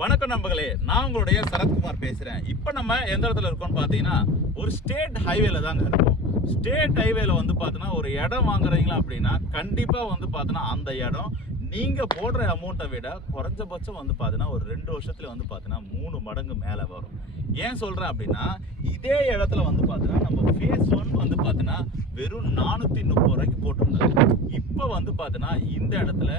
வணக்கம் நண்பர்களே, நான் உங்களுடைய சரத்குமார் பேசுறேன். இப்போ நம்ம எந்த இடத்துல இருக்கோம்னு பார்த்தீங்கன்னா ஒரு ஸ்டேட் ஹைவேல தாங்க இருக்கோம். ஸ்டேட் ஹைவேல வந்து பார்த்தீங்கன்னா ஒரு இடம் வாங்குறீங்களா அப்படின்னா கண்டிப்பா வந்து பார்த்தீங்கன்னா அந்த இடம் நீங்க போடுற அமௌண்ட்டை விட குறைஞ்சபட்சம் வந்து பார்த்தீங்கன்னா ஒரு 2 வருஷத்துல வந்து பார்த்தீங்கன்னா 3 மடங்கு மேலே வரும். ஏன் சொல்றேன் அப்படின்னா இதே இடத்துல வந்து பார்த்தீங்கன்னா நம்ம ஃபேஸ் 1 வந்து பார்த்தீங்கன்னா வெறும் 430 ரூபாய்க்கு போட்டிருந்தாங்க. இப்போ வந்து பார்த்தீங்கன்னா இந்த இடத்துல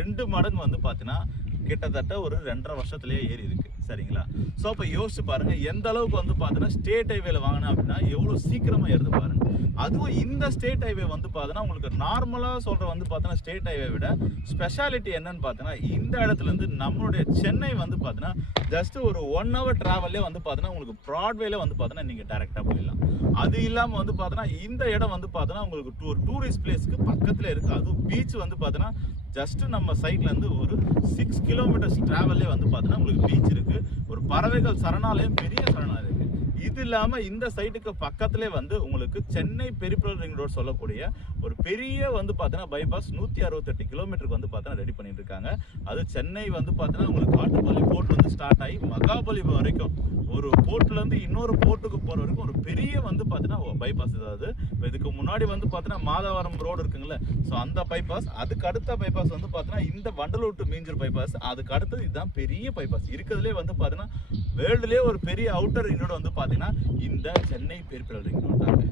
2 மடங்கு வந்து பார்த்தீங்கன்னா கிட்டத்தட்ட ஒரு 2.5 வருஷத்துலயே ஏறி இருக்கு. சரிங்களா? ஸோ அப்போ யோசிச்சு பாருங்க எந்த அளவுக்கு வந்து பார்த்தீங்கன்னா ஸ்டேட் ஹைவேல வாங்கினா அப்படின்னா எவ்வளோ சீக்கிரமா ஏறுது பாருங்க. அதுவும் இந்த ஸ்டேட் ஹைவே வந்து பார்த்தீங்கன்னா உங்களுக்கு நார்மலாக சொல்ற வந்து பார்த்தீங்கன்னா ஸ்டேட் ஹைவே விட ஸ்பெஷாலிட்டி என்னன்னு பார்த்தீங்கன்னா இந்த இடத்துல இருந்து நம்மளுடைய சென்னை வந்து பார்த்தீங்கன்னா ஜஸ்ட் ஒரு 1 hour டிராவல்லே வந்து பார்த்தீங்கன்னா உங்களுக்கு ப்ராட்வேல வந்து பார்த்தீங்கன்னா நீங்கள் டேரெக்டாக போயிடலாம். அது இல்லாமல் வந்து பார்த்தீங்கன்னா இந்த இடம் வந்து பார்த்தீங்கன்னா உங்களுக்கு டூரிஸ்ட் பிளேஸ்க்கு பக்கத்தில் இருக்குது. அதுவும் பீச் வந்து பார்த்தீங்கன்னா ஜஸ்ட் நம்ம சைட்லேருந்து ஒரு 6 கிலோமீட்டர்ஸ் டிராவல்லே வந்து பார்த்தீங்கன்னா உங்களுக்கு பீச் இருக்குது. ஒரு பறவைகள் சரணாலயம், பெரிய சரணாலயம் இருக்குது. இது இல்லாமல் இந்த சைட்டுக்கு பக்கத்திலே வந்து உங்களுக்கு சென்னை பெரிஃபரல் ரிங் ரோட் சொல்லக்கூடிய ஒரு பெரிய வந்து பார்த்தீங்கன்னா பைபாஸ் 168 கிலோமீட்டருக்கு வந்து பார்த்தீங்கன்னா ரெடி பண்ணிட்டு இருக்காங்க. அது சென்னை வந்து பார்த்தீங்கன்னா உங்களுக்கு காட்டுப்பள்ளி போர்ட் வந்து ஸ்டார்ட் ஆகி மகாபலிபுரம் வரைக்கும் ஒரு போர்ட்லேருந்து இன்னொரு போர்ட்டுக்கு போகிற வரைக்கும் ஒரு பெரிய வந்து பார்த்தீங்கன்னா பைபாஸ். அதாவது இப்போ இதுக்கு முன்னாடி வந்து பார்த்தீங்கன்னா மாதவரம் ரோடு இருக்குங்களே, ஸோ அந்த பைபாஸ். அதுக்கு அடுத்த பைபாஸ் வந்து பார்த்தீங்கன்னா இந்த வண்டலூர் டு மீஞ்சூர் பைபாஸ். அதுக்கு அடுத்தது இதுதான் பெரிய பைபாஸ். இருக்கிறதுலே வந்து பார்த்தீங்கன்னா வேர்ல்டுலேயே ஒரு பெரிய அவுட்டர் ரிங் ரோடு வந்து பார்த்தீங்கன்னா இந்த சென்னை பெரிஃபரல் ரிங் ரோடு தாங்க.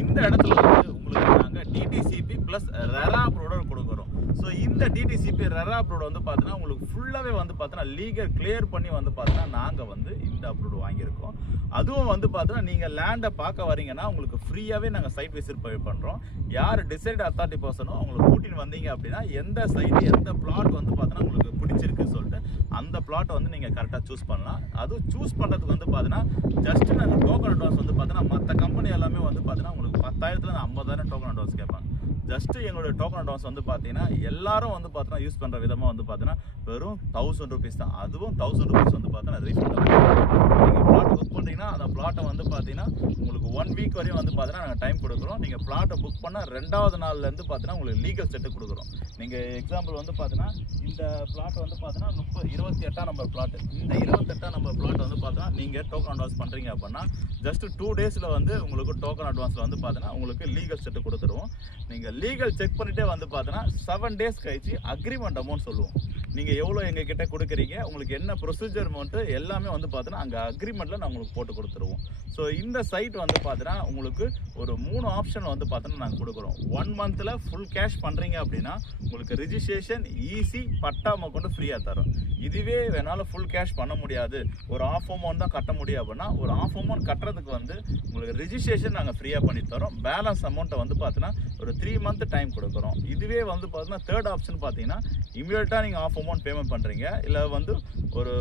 இந்த இடத்துல வந்து உங்களுக்கு நாங்கள் டிடிசிபி ப்ளஸ் ரெரா அப்ரூவோட கொடுக்குறோம். ஸோ இந்த டிடிசிபி ரெரா அப்ரூவ் வந்து பார்த்தீங்கன்னா உங்களுக்கு ஃபுல்லாகவே வந்து பார்த்தீங்கன்னா லீகல் கிளியர் பண்ணி வந்து பார்த்தீங்கன்னா நாங்கள் வந்து இந்த அப்ரூவ் வாங்கியிருக்கோம். அதுவும் வந்து பார்த்தீங்கன்னா நீங்கள் லேண்டை பார்க்க வரீங்கன்னா உங்களுக்கு ஃப்ரீயாகவே நாங்கள் சைட் விசிட் பண்ணுறோம். யார் டிசைட் அத்தாரிட்டி பர்சனோ அவங்களை கூட்டின்னு வந்தீங்க அப்படின்னா எந்த சைடு எந்த பிளாட் வந்து பார்த்தீங்கன்னா உங்களுக்கு பிடிச்சிருக்குன்னு சொல்லிட்டு அந்த பிளாட்டை வந்து நீங்கள் கரெக்டாக சூஸ் பண்ணலாம். அதுவும் சூஸ் பண்ணுறதுக்கு வந்து பார்த்தீங்கன்னா ஜஸ்ட் நாங்கள் டோக்கன் அட்வான்ஸ் வந்து பார்த்தீங்கன்னா மற்ற கம்பெனி எல்லாமே வந்து பார்த்தீங்கன்னா உங்களுக்கு 10,000 50,000 டோக்கன் அட்வான்ஸ் கேட்பாங்க. ஜஸ்ட் எங்களுடைய டோக்கன் அட்வான்ஸ் வந்து பார்த்தீங்கன்னா எல்லாரும் வந்து பார்த்தீங்கன்னா யூஸ் பண்ணுற விதமாக வந்து பார்த்தீங்கன்னா வெறும் 1000 rupees தான். அதுவும் 1000 rupees வந்து பார்த்தீங்கன்னா ரீஃபண்ட் ஆகும். நீங்கள் பிளாட் புக் பண்ணுறீங்கன்னா அந்த பிளாட்டை வந்து பார்த்தீங்கன்னா உங்களுக்கு 1 week வரையும் வந்து பார்த்தீங்கன்னா நாங்கள் டைம் கொடுக்குறோம். நீங்கள் பிளாட்டை புக் பண்ணால் 2வது நாள்லேருந்து பார்த்தீங்கன்னா உங்களுக்கு லீகல் செட்டு கொடுக்குறோம். நீங்கள் எக்ஸாம்பிள் வந்து பார்த்தீங்கன்னா இந்த பிளாட் வந்து பார்த்தீங்கன்னா 28ஆம் நம்பர் பிளாட். இந்த 28ஆம் நம்பர் பிளாட் வந்து பார்த்தீங்கன்னா நீங்கள் டோக்கன் அட்வான்ஸ் பண்ணுறீங்க அப்படின்னா ஜஸ்ட் 2 daysல வந்து உங்களுக்கு டோக்கன் அட்வான்ஸில் வந்து பார்த்தீங்கன்னா உங்களுக்கு லீகல் செட்டு கொடுத்துருவோம். நீங்கள் லீகல் செக் பண்ணிட்டே வந்து பார்த்தீங்கன்னா 7 days கழிச்சு அக்ரிமெண்ட் அமௌண்ட் சொல்லுவோம். நீங்கள் எவ்வளோ எங்ககிட்ட கொடுக்குறீங்க, உங்களுக்கு என்ன ப்ரொசீஜர் அமௌண்ட்டு எல்லாமே வந்து பார்த்தீங்கன்னா அங்கே அக்ரிமெண்ட்டில் நான் உங்களுக்கு போட்டு கொடுத்துருவோம். ஸோ இந்த சைட் வந்து பார்த்தீங்கன்னா உங்களுக்கு ஒரு 3 ஆப்ஷன் வந்து பார்த்தீங்கன்னா நாங்கள் கொடுக்குறோம். 1 monthல ஃபுல் கேஷ் பண்ணுறீங்க அப்படின்னா உங்களுக்கு ரிஜிஸ்ட்ரேஷன் ஈஸி பட்டா கொண்டு ஃப்ரீயாக தரோம். இதுவே வேணாலும் ஃபுல் கேஷ் பண்ண முடியாது, ஒரு ஆஃப் அமௌண்ட் தான் கட்ட முடியும் அப்படின்னா ஒரு ஆஃப் அமௌண்ட் கட்டுறதுக்கு வந்து உங்களுக்கு ரிஜிஸ்ட்ரேஷன் நாங்கள் ஃப்ரீயாக பண்ணி தரோம். பேலன்ஸ் அமௌண்ட்டை வந்து பார்த்தீங்கன்னா ஒரு 3 month டைம் கொடுக்குறோம். இதுவே வந்து பார்த்தீங்கன்னா தேர்ட் ஆப்ஷன் பார்த்தீங்கன்னா இமீடியட்டாக நீங்கள் ஆஃப் அமௌண்ட் பேமெண்ட் பண்ணுறீங்க, இல்லை வந்து ஒரு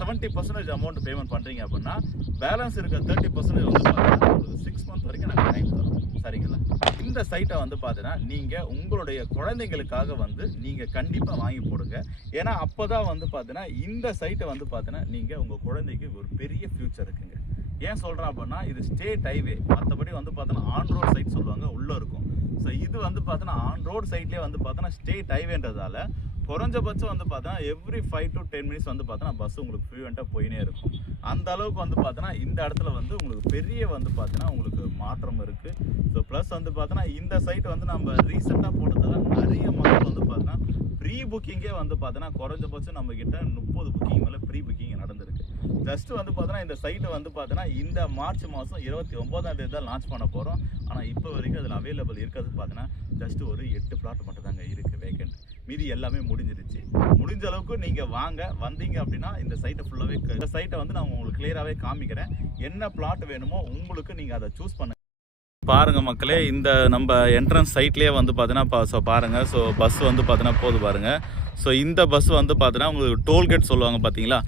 70% அமௌண்ட் பேமெண்ட் பண்ணுறீங்க அப்படின்னா பேலன்ஸ் இருக்க 30% வந்து பார்த்தீங்கன்னா ஒரு 6 month வரைக்கும் நாங்கள் டைம் தரோம். சரிங்களா? இந்த சைட்டை வந்து பார்த்தீங்கன்னா நீங்கள் உங்களுடைய குழந்தைங்களுக்காக வந்து நீங்கள் கண்டிப்பாக வாங்கி போடுங்க. ஏன்னா அப்போ தான் வந்து பார்த்தீங்கன்னா இந்த சைட்டை வந்து பார்த்தீங்கன்னா நீங்கள் உங்கள் குழந்தைக்கு ஒரு பெரிய ஃப்யூச்சர் இருக்குங்க. ஏன் சொல்கிறேன் அப்படின்னா இது ஸ்டேட் ஹைவே, மற்றபடி வந்து பார்த்தோன்னா ஆன் ரோட் சைட் சொல்லுவாங்க உள்ளே இருக்கும். ஸோ இது வந்து பார்த்தோன்னா ஆன் ரோட் சைட்லேயே வந்து பார்த்தோன்னா ஸ்டேட் ஹைவேன்றதால குறைஞ்சபட்சம் வந்து பார்த்தோன்னா எவ்ரி 5 to 10 minutes வந்து பார்த்தோன்னா பஸ் உங்களுக்கு ஃப்ரீவெண்ட்டாக போயினே இருக்கும். அந்த அளவுக்கு வந்து பார்த்தோன்னா இந்த இடத்துல வந்து உங்களுக்கு பெரிய வந்து பார்த்தோன்னா உங்களுக்கு மாற்றம் இருக்குது. ஸோ ப்ளஸ் வந்து பார்த்தோன்னா இந்த சைட் வந்து நம்ம ரீசெண்டாக போட்டதால நிறைய மக்கள் வந்து பார்த்தோன்னா ப்ரீ புக்கிங்கே வந்து பார்த்தோன்னா குறைஞ்சபட்சம் நம்மக்கிட்ட 30 புக்கிங் மேலே ப்ரீ புக்கிங் நடந்திருக்கு. ஜஸ்ட் வந்து பார்த்தோன்னா இந்த சைட்டை வந்து பார்த்தோன்னா இந்த மார்ச் மாதம் 29ஆம் தேதி தான் லான்ச் பண்ண போகிறோம். ஆனால் இப்போ வரைக்கும் அதில் அவைலபிள் இருக்கிறது பார்த்தோன்னா ஜஸ்ட் ஒரு 8 பிளாட் மட்டும் தாங்க இருக்குது வேகண்ட். மீதி எல்லாமே முடிஞ்சிருச்சு. முடிஞ்ச அளவுக்கு நீங்கள் வந்தீங்க அப்படின்னா இந்த சைட்டை ஃபுல்லாகவே இந்த சைட்டை வந்து நான் உங்களுக்கு கிளியராகவே காமிக்கிறேன். என்ன பிளாட் வேணுமோ உங்களுக்கு நீங்கள் அதை சூஸ் பண்ணுங்க. பாருங்க மக்களே, இந்த நம்ம என்ட்ரன்ஸ் சைட்லேயே வந்து பார்த்தீங்கன்னா ஸோ பாருங்கள். ஸோ பஸ் வந்து பார்த்தீங்கன்னா போது பாருங்கள். ஸோ இந்த பஸ் வந்து பார்த்தீங்கன்னா உங்களுக்கு டோல்கேட் சொல்லுவாங்க பார்த்தீங்களா,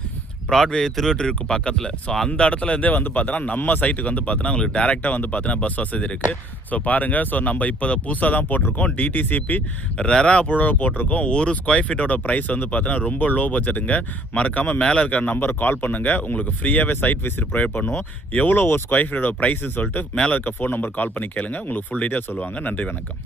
ப்ராட்வே திருவொற்றியூருக்கு பக்கத்தில். ஸோ அந்த இடத்துலேருந்தே வந்து பார்த்தீங்கன்னா நம்ம சைட்டுக்கு வந்து பார்த்தீங்கன்னா உங்களுக்கு டேரெக்டாக வந்து பார்த்தீங்கன்னா பஸ் வசதி இருக்குது. ஸோ பாருங்கள், ஸோ நம்ம இப்போ புதுசாக தான் போட்டிருக்கோம். டிடிசிபி ரெரா அப்ரூவோட போட்டிருக்கோம். ஒரு ஸ்கொயர் ஃபீட்டோட ப்ரைஸ் வந்து பார்த்தீங்கன்னா ரொம்ப லோ பட்ஜெட்டுங்க. மறக்காமல் மேலே இருக்கிற நம்பர் கால் பண்ணுங்கள், உங்களுக்கு ஃப்ரீயாகவே சைட் விசிட் ப்ரொவைட் பண்ணுவோம். எவ்வளோ ஒரு ஸ்கொயர் ஃபீட்டோட ப்ரைஸ்ன்னு சொல்லிட்டு மேலே இருக்க ஃபோன் நம்பர் கால் பண்ணி கேளுங்க, உங்களுக்கு ஃபுல் டீட்டெயில் சொல்லுவாங்க. நன்றி, வணக்கம்.